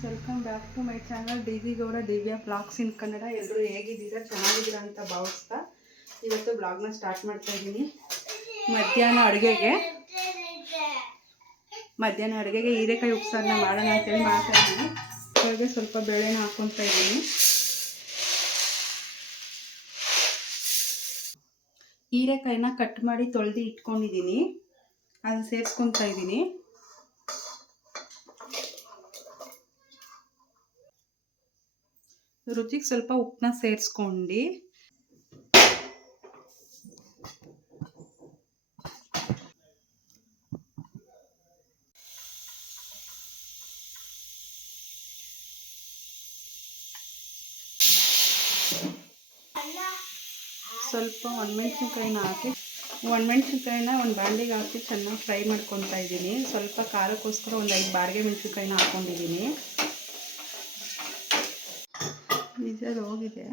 Back to my channel D V Gowda Divya blogs in Kannada ಎಲ್ಲರೂ ಹೇಗಿದ್ದೀರಾ? ಚೆನ್ನಾಗಿದ್ದೀರಾ ಅಂತ ಭಾವಿಸ್ತಾ ಇವತ್ತು ಬ್ಲಾಗ್ನ ಸ್ಟಾರ್ಟ್ ಮಾಡ್ತಾ ಇದ್ದೀನಿ. ಮಧ್ಯಾಹ್ನ ಅಡುಗೆಗೆ. ಮಧ್ಯಾಹ್ನ ಅಡುಗೆಗೆ ಹೀರೆಕಾಯಿ ಉಪ್ಸಾರನ್ನ ಮಾಡೋಣ ಅಂತೇಳಿ ಮಾಡ್ತಾ ಇದ್ದೀನಿ. ಇವಾಗ ಸ್ವಲ್ಪ ಬೇಳೆನ ಹಾಕ್ಕೊತಾ ಇದ್ದೀನಿ. ಹೀರೆಕಾಯಿನ ಕಟ್ ಮಾಡಿ ತೊಳೆದು ಇಟ್ಕೊಂಡಿದ್ದೀನಿ. ಅದನ್ನ ಸೇರಿಸ್ಕೊತಾ ಇದ್ದೀನಿ. ರುಚಿಗೆ ಸ್ವಲ್ಪ ಉಪ್ಪನ್ನ ಸೇರಿಸ್ಕೊಂಡು ಸ್ವಲ್ಪ ಒಣಮೆಣ್ಸಿನ್ಕಾಯಿನ ಹಾಕಿ ಒಣಮೆಣ್ಸಿನ್ಕಾಯಿನ ಒಂದು ಬಾಂಡಿಗೆ ಹಾಕಿ ಚೆನ್ನಾಗಿ ಫ್ರೈ ಮಾಡ್ಕೊತಾ ಇದ್ದೀನಿ ಸ್ವಲ್ಪ ಖಾರಕ್ಕೋಸ್ಕರ ಒಂದು ಐದು ಬಾಡಿಗೆ ಮೆಣಸಿನ್ಕಾಯಿನ ಹಾಕ್ಕೊಂಡಿದ್ದೀನಿ ವಿಜಲ್ ಹೋಗಿದೆ.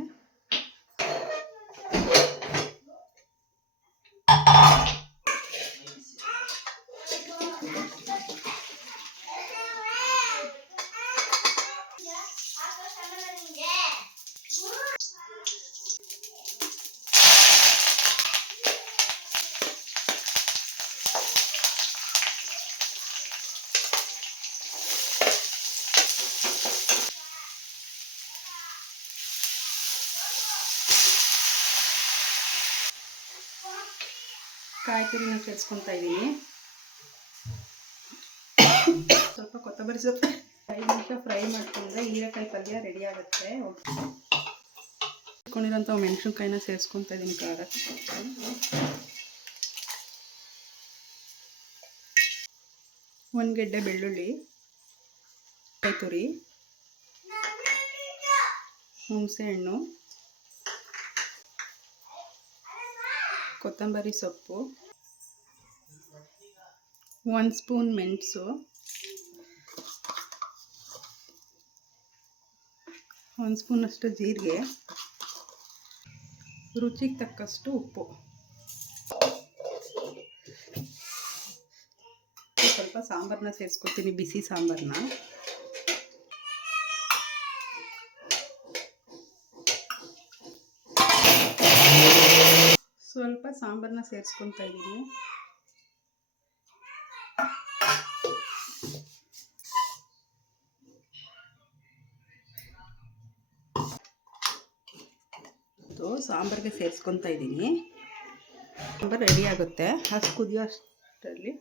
ಕಾಯಿ ತುರಿನ ಕೆಲ್ಸ್ಕೊತಾ ಇದ್ದೀನಿ ಸ್ವಲ್ಪ ಕೊತ್ತಂಬರಿ ಸೊಪ್ಪು. ಐದು ನಿಮಿಷ ಫ್ರೈ ಮಾಡ್ಕೊಂಡ್ರೆ ಹೀರೆಕಾಯಿ ಪಲ್ಯ ರೆಡಿ ಆಗುತ್ತೆ. ಇಟ್ಕೊಂಡಿರೋಂಥ ಮೆಣಸಿನ್ಕಾಯಿನ ಸೇರಿಸ್ಕೊತಾ ಇದ್ದೀನಿ ಖಾರ. ಒಂದು ಗೆಡ್ಡೆ ಬೆಳ್ಳುಳ್ಳಿ ಕಾಯಿ ತುರಿ ಹುಣಸೆ ಹಣ್ಣು ಕೊತ್ತಂಬರಿ ಸೊಪ್ಪು ಒಂದು ಸ್ಪೂನ್ ಮೆಣಸು ಒಂದು ಸ್ಪೂನಷ್ಟು ಜೀರಿಗೆ, ರುಚಿಗೆ ತಕ್ಕಷ್ಟು ಉಪ್ಪು. ಸ್ವಲ್ಪ ಸಾಂಬಾರನ್ನ ಸೇರಿಸ್ಕೊತೀನಿ ಬಿಸಿ ಸಾಂಬಾರನ್ನ ಸ್ವಲ್ಪ ಸಾಂಬಾರನ್ನ ಸೇರಿಸ್ಕೊತಾ ಇದ್ದೀನಿ. ಇದು ಸಾಂಬಾರಿಗೆ ಸೇರಿಸ್ಕೊತಾ ಇದ್ದೀನಿ. ಸಾಂಬಾರು ರೆಡಿ ಆಗುತ್ತೆ. ಅಷ್ಟು ಕುದಿಯೋ ಅಷ್ಟರಲ್ಲಿ.